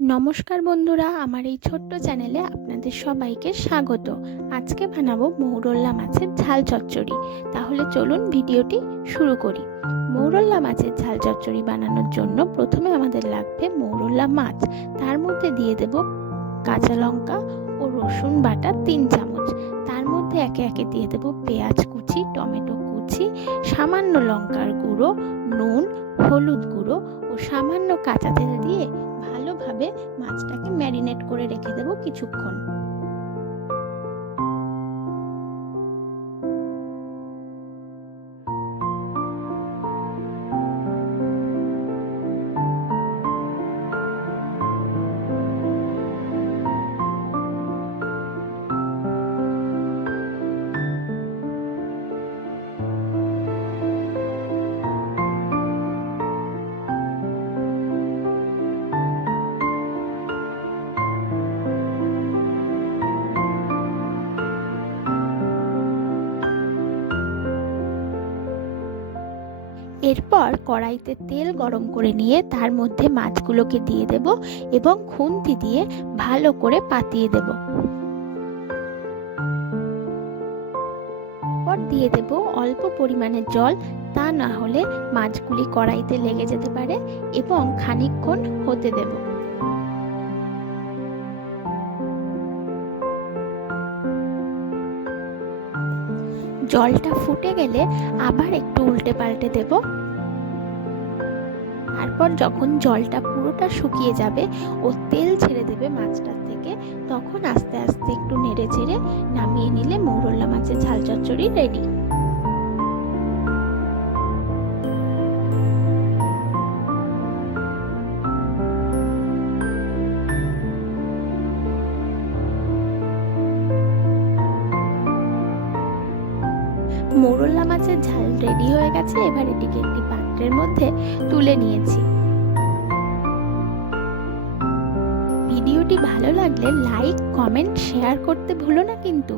নমস্কার বন্ধুরা, আমার এই ছোট্ট চ্যানেলে আপনাদের সবাইকে স্বাগত। আজকে বানাবো মৌরলা মাছের ঝাল চচ্চড়ি। তাহলে চলুন ভিডিওটি শুরু করি। মৌরলা মাছের ঝাল চচ্চড়ি বানানোর জন্য প্রথমে আমাদের লাগবে মৌরলা মাছ। তার মধ্যে দিয়ে দেব কাঁচা লঙ্কা ও রসুন বাটা 3 চামচ। তার মধ্যে একে একে দিয়ে দেব পেঁয়াজ কুচি, টমেটো কুচি, সামান্য লঙ্কার গুঁড়ো, নুন, হলুদ গুঁড়ো ও সামান্য কাঁচা তেল দিয়ে ভালোভাবে মাছটাকে ম্যারিনেট করে রেখে দেব কিছুক্ষণ। এরপর কড়াইতে তেল গরম করে নিয়ে তার মধ্যে মাছগুলোকে দিয়ে দেব এবং খুন্তি দিয়ে ভালো করে পাতিয়ে দেব। পর দিয়ে দেব অল্প পরিমাণে জল, তা না হলে মাছগুলি কড়াইতে লেগে যেতে পারে, এবং খানিকক্ষণ হতে দেব। জলটা ফুটে গেলে আবার একটু উল্টে পাল্টে দেব। তারপর যখন জলটা পুরোটা শুকিয়ে যাবে ও তেল ছেড়ে দেবে মাছটার থেকে, তখন আস্তে আস্তে একটু নেড়ে চেড়ে নামিয়ে নিলে মৌরলা মাছের ঝাল চচ্চড়ি রেডি। মৌরলা মাছের ঝাল রেডি হয়ে গেছে। এবার এটিকে একটি পাত্রের মধ্যে তুলে নিয়েছি। ভিডিওটি ভালো লাগলে লাইক, কমেন্ট, শেয়ার করতে ভুলো না কিন্তু।